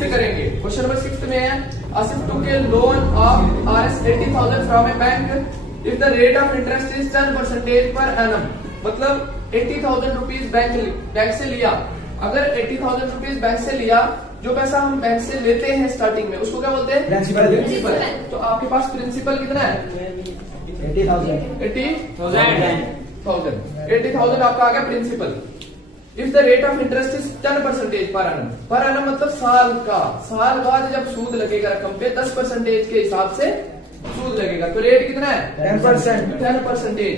पे करेंगे। Question number 6 में है आसिफ टू के loan of Rs 80,000 from A bank if the rate of interest is 10% per annum. मतलब 80,000 रुपीज बैंक से लिया। अगर 80,000 रुपीज बैंक से लिया, जो पैसा हम बैंक से लेते हैं स्टार्टिंग में उसको क्या बोलते हैं? प्रिंसिपल। तो आपके पास प्रिंसिपल कितना है? 80,000 आपका आ गया principal. If the rate of interest is 10% per annum. Per annum मतलब साल का, साल बाद जब सूद लगेगा रकम पे 10% के हिसाब से सूद लगेगा। तो रेट कितना है? 10%।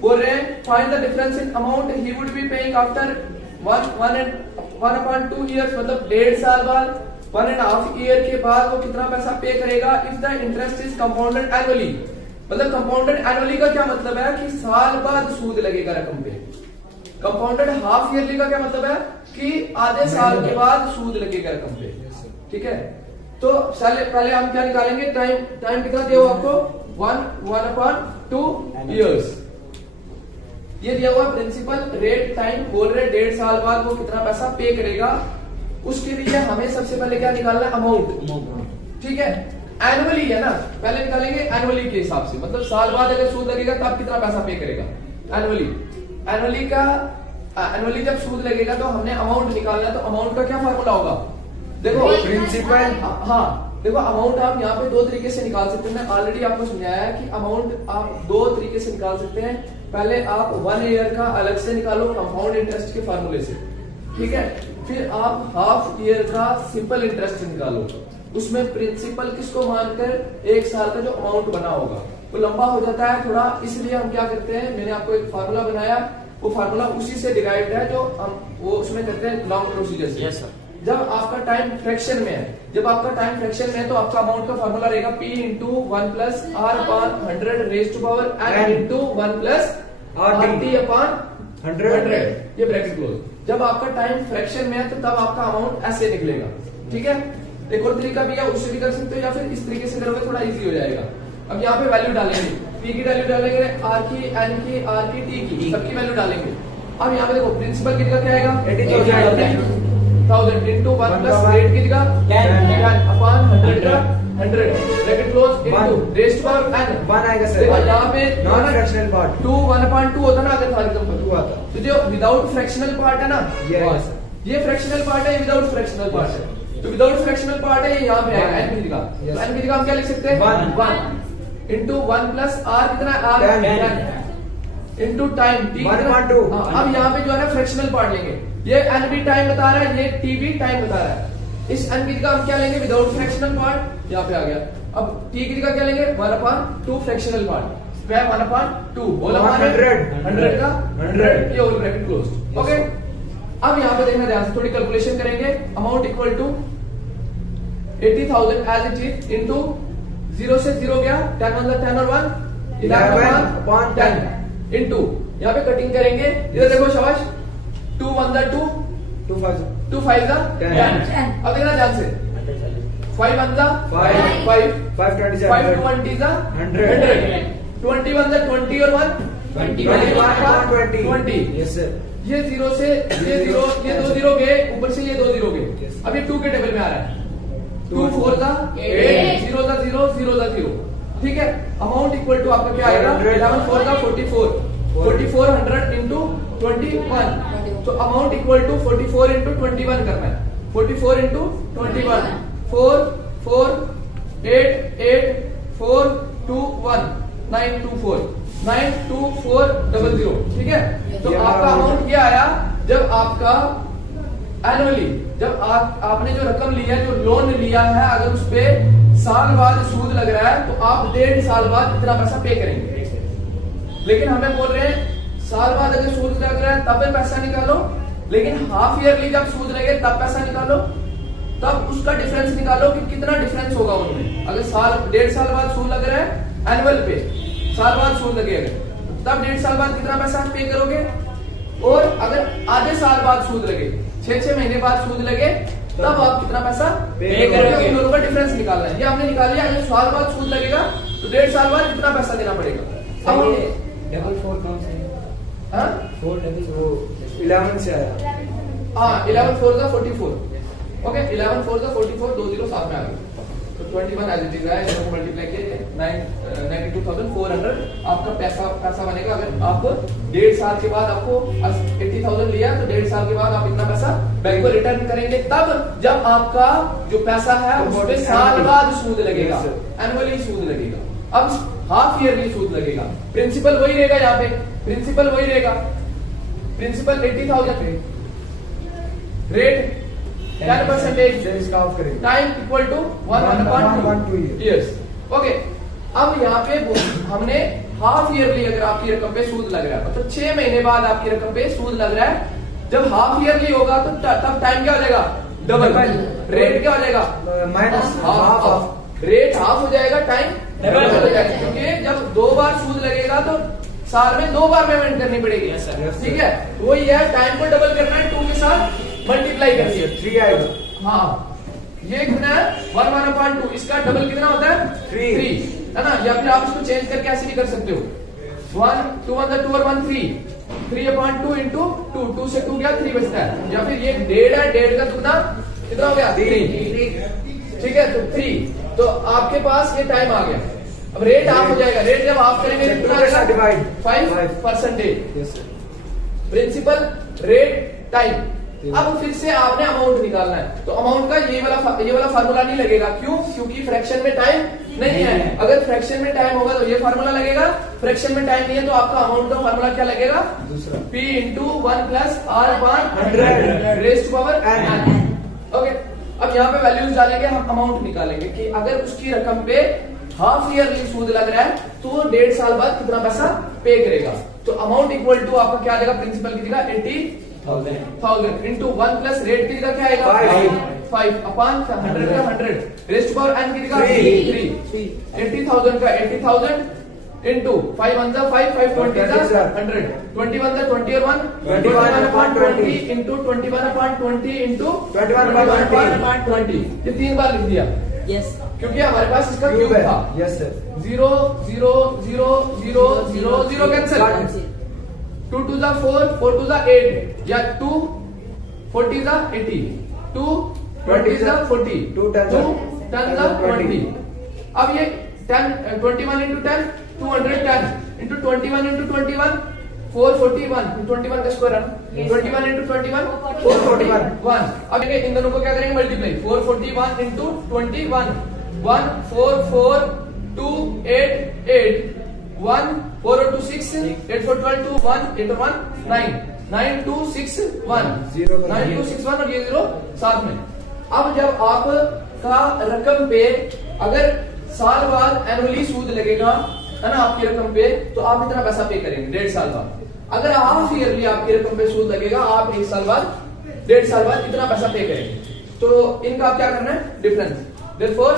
बोल रहे हैं find the difference in amount he would be paying after 1.2 years. मतलब 1.5 साल बाद, 1.5 ईयर के बाद वो कितना पैसा पे करेगा? If the interest is compounded annually. मतलब कंपाउंडेड एनुअली का क्या मतलब है कि साल बाद सूद लगेगा रकम पे। कंपाउंडेड हाफ ईयरली का क्या मतलब है कि आधे साल के बाद सूद लगेगा रकम पे। ठीक है, तो पहले हम क्या निकालेंगे? टाइम कितना दिया हुआ आपको? 1/2 ईयर्स। ये दिया हुआ प्रिंसिपल, रेट, टाइम। बोल रहे 1.5 साल बाद वो कितना पैसा पे करेगा। उसके लिए हमें सबसे पहले क्या निकालना है? अमाउंट। ठीक है, एनुअली है ना, पहले निकालेंगे एनुअली के हिसाब से। मतलब साल बाद अगर सूद लगेगा तब कितना पैसा पे करेगा एनुअली जब सूद लगेगा तो हमने अमाउंट निकालना है। तो अमाउंट का क्या फार्मूला होगा? देखो प्रिंसिपल। हाँ देखो, अमाउंट आप यहाँ पे 2 तरीके से निकाल सकते हैं। मैं ऑलरेडी आपको समझाया है कि अमाउंट आप 2 तरीके से निकाल सकते हैं। पहले आप 1 ईयर का अलग से निकालो कंपाउंड इंटरेस्ट के फार्मूले से। ठीक है, फिर आप हाफ ईयर का सिंपल इंटरेस्ट निकालो। उसमें प्रिंसिपल किसको मानकर 1 साल का जो अमाउंट बना होगा वो लंबा हो जाता है थोड़ा, इसलिए हम क्या करते हैं, मैंने आपको एक फार्मूला बनाया, वो फार्मूला उसी से डिराइव्ड है जो हम वो उसमें करते हैं लॉन्ग प्रोसीजर से। Yes sir. जब आपका टाइम फ्रैक्शन में है, जब आपका टाइम फ्रैक्शन में है तो आपका अमाउंट का फार्मूला रहेगा P into 1 plus R upon 100 raised to power n into 1 plus RT upon 100। ये ब्रैकेट क्लोज। जब आपका टाइम फ्रैक्शन में है तो तब आपका अमाउंट ऐसे निकलेगा। ठीक है, एक और तरीका भी है, उससे भी कर सकते हो, या फिर इस तरीके से करोगे थोड़ा इजी हो जाएगा। अब यहाँ पे वैल्यू डालेंगे, P की वैल्यू डालेंगे, R की, N की, R की, T की, सबकी वैल्यू डालेंगे। अब यहाँ पे देखो प्रिंसिपल कितना क्या आएगा? 80,000 into 1 plus रेट कितना? 10 upon 100 का 100 bracket close into raised to power n 1 आएगा सर। यहाँ पे नॉन फ्रैक्शनल पार्ट 2 1/2 होता ना, अगर फॉर एग्जांपल 2 आता तो जो विदाउट फ्रैक्शनल पार्ट है ना, ये फ्रैक्शनल पार्ट है, विदाउट फ्रैक्शनल पार्ट है। तो विदाउट फ्रैक्शनल पार्ट है, ये यहाँ पे आएगा n का। तो n का हम क्या लिख सकते हैं? 1 into 1 plus r कितना? r 10 into time t 1/2। अब यहाँ पे जो है ना फ्रैक्शनल पार्ट लेंगे, ये n भी टाइम बता रहा है, ये t भी टाइम बता रहा है। इस n की जगह हम क्या लेंगे? विदाउट फ्रैक्शनल पार्ट, यहाँ पे आ गया। अब t की जगह क्या लेंगे? 1/2 फ्रैक्शनल पार्ट, 1/2 होल 100 का 100, ये होल ब्रैकेट क्लोज्ड। ओके, अब यहाँ पे देखना ध्यान से, थोड़ी कैलकुलेशन करेंगे। Amount equal to 80,000 as it is into 0 से 0 गया, 10 1 10 और 1 11/10 इंटू यहाँ पे कटिंग करेंगे। इधर देखो शाबाश, 2 1 2 2 5 10। अब देखना ध्यान से, 5 1 5 5 5 20 100 21 20 और 1 20। Yes sir. ये 0 से ये 0, ये 2 0 गए, ऊपर से ये 2 0 गए। अब ये 2 के टेबल में आ रहा है, 2 4 का 8, 0 का 0, 0 का 0। ठीक है, अमाउंट इक्वल टू आपका क्या आएगा? 11 4 का 44, 4400 इंटू 21। तो अमाउंट इक्वल टू 44 इंटू 21 करना है। 44 इंटू 21, 4 4 8 8 4 2 1 9 2 4 9 2 4 0 0। ठीक है, तो आपका अमाउंट क्या आया? जब आपका एनुअली, जब आपने जो रकम लिया, जो लोन लिया है, अगर उस पे साल बाद सूद लग रहा है तो आप 1.5 साल बाद इतना पैसा पे करेंगे। लेकिन हमें बोल रहे हैं साल बाद अगर सूद लग रहा है तब पैसा निकालो, लेकिन हाफ ईयरली जब सूद लगे तब पैसा निकालो। तब उसका डिफरेंस निकालो कि कितना डिफरेंस होगा उनमें। अगर 1.5 साल बाद सूद लग रहा है एनुअल पे, साल बाद सूद लगेगा, तब 1.5 साल बाद कितना पैसा पे करोगे। और अगर आधे साल बाद सूद लगे, 6 महीने बाद सूद लगे, तब आप कितना पैसा पे करोगे। दोनों का डिफरेंस निकालना है। ये आपने निकाल लिया। अगर साल बाद सूद लगेगा तो 1.5 साल बाद कितना पैसा देना पड़ेगा। अब डबल 4 कौन सा है? 4 11 से आया। हाँ, 11 4 का 44, ओके 11 4 का 44 2 0 साथ में आ गए तो 21 एज इट इज है इसको मल्टीप्लाई किए 92,400 आपका पैसा बनेगा। अगर आप 1.5 साल के बाद आपको 80,000 लिया तो 1.5 साल के बाद आप इतना पैसा बैंक को रिटर्न करेंगे, तब जब आपका जो पैसा है उस पे साल बाद सूद लगेगा, एनुअली सूद लगेगा। अब हाफ ईयरली सूद लगेगा। प्रिंसिपल वही रहेगा, यहाँ पे प्रिंसिपल वही रहेगा, principal 80,000 rate 10% time equal to 1/2 years. Okay, अब यहाँ पे हमने हाफ ईयरली अगर आपकी रकम पे सूद लग रहा है तो 6 महीने बाद आपकी रकम पे सूद लग रहा है। जब हाफ ईयरली होगा तो तब टाइम क्या हो जाएगा, डबल। रेट क्या हो जाएगा, माइनस हाफ। रेट हाफ हो जाएगा, टाइम डबल हो जाएगा, क्योंकि जब 2 बार सूद लगेगा तो साल में 2 बार पेमेंट करनी पड़ेगी। ठीक है, वही है, टाइम को डबल करना है, 2 के साथ मल्टीप्लाई करनी है, 3 आएगा। हाँ, ये कितना है 1/2, इसका डबल कितना होता है 3 है ना। या फिर आप इसको चेंज करके ऐसे भी कर सकते हो 1 2 1 2 और 1 3/2 इंटू 2 से 2 गया 3 बचता है। या फिर ये 1.5 है, 1.5 का दुगना कितना हो गया 3। ठीक है, तो 3, तो आपके पास ये टाइम आ गया। अब रेट ऑफ हो जाएगा, रेट जब ऑफ करेंगे कितना आएगा 5%। Principal rate time. अब फिर से आपने अमाउंट निकालना है, तो अमाउंट का ये वाला फार्मूला नहीं लगेगा। क्यों? क्योंकि फ्रैक्शन में टाइम नहीं है। अगर फ्रैक्शन में टाइम होगा तो ये फार्मूला लगेगा, फ्रैक्शन में टाइम नहीं है तो आपका अमाउंट का फार्मूला क्या लगेगा, दूसरा P into 1 plus R/100 raise to power n। Okay, अब यहाँ पे वैल्यूज डालेंगे, हम अमाउंट निकालेंगे कि अगर उसकी रकम पे हाफ ईयरली सूद लग रहा है तो 1.5 साल बाद कितना पैसा पे करेगा। तो अमाउंट इक्वल टू आपका क्या आएगा, प्रिंसिपल की जगह 80,000 इंटू 1 प्लस रेट की जगह क्या आएगा 5/100 का 100 रेज़ टू पावर n की जगह 3। 80,000 का 80,000 इंटू 5 1 5 5 20 100 21 20 और 1 21/20 इंटू 21/20 इंटू 21/20। ये 3 बार लिख दिया, यस, क्योंकि हमारे पास इसका क्यूब था। Yes sir. 0 0 0 0 0 0 कैंसिल, 2 2 जा 4 4 2 जा 8 या 2 40 जा 80 2 20 जा 40 2 10 जा 20। अब ये 21 इंटू 10 210 इंटू 21 इंटू 21 441 21 का स्क्वायर है 21 इंटू 21 441। अब इन दोनों को क्या करेंगे मल्टीप्लाई 441 इंटू 21 1 4 4 2 8 8 1 4 2 6 8 4 12 2 1 8 1 9 9 2 6 1 9 2 6 1 और ये 0 साथ में। अब जब आपका रकम पे अगर साल बाद एनुअली सूद लगेगा है ना आपकी रकम पे, तो आप इतना पैसा पे करेंगे 1.5 साल बाद। अगर हाफ ईयरली आपकी रकम पे सूद लगेगा, आप 1 साल बाद 1.5 साल बाद इतना पैसा पे करेंगे। तो इनका आप क्या करना है, difference. Therefore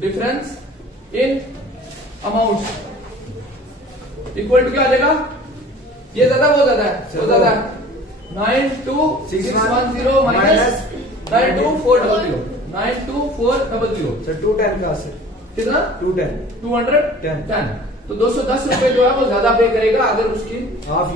difference in amount equal to क्या आ जाएगा, ये ज्यादा वो ज्यादा है, वो ज्यादा है 92610 माइनस 92400 92400 सर 210 का सर कितना 210 210। तो 210 रुपए जो है वो ज्यादा पे करेगा अगर उसकी हाफ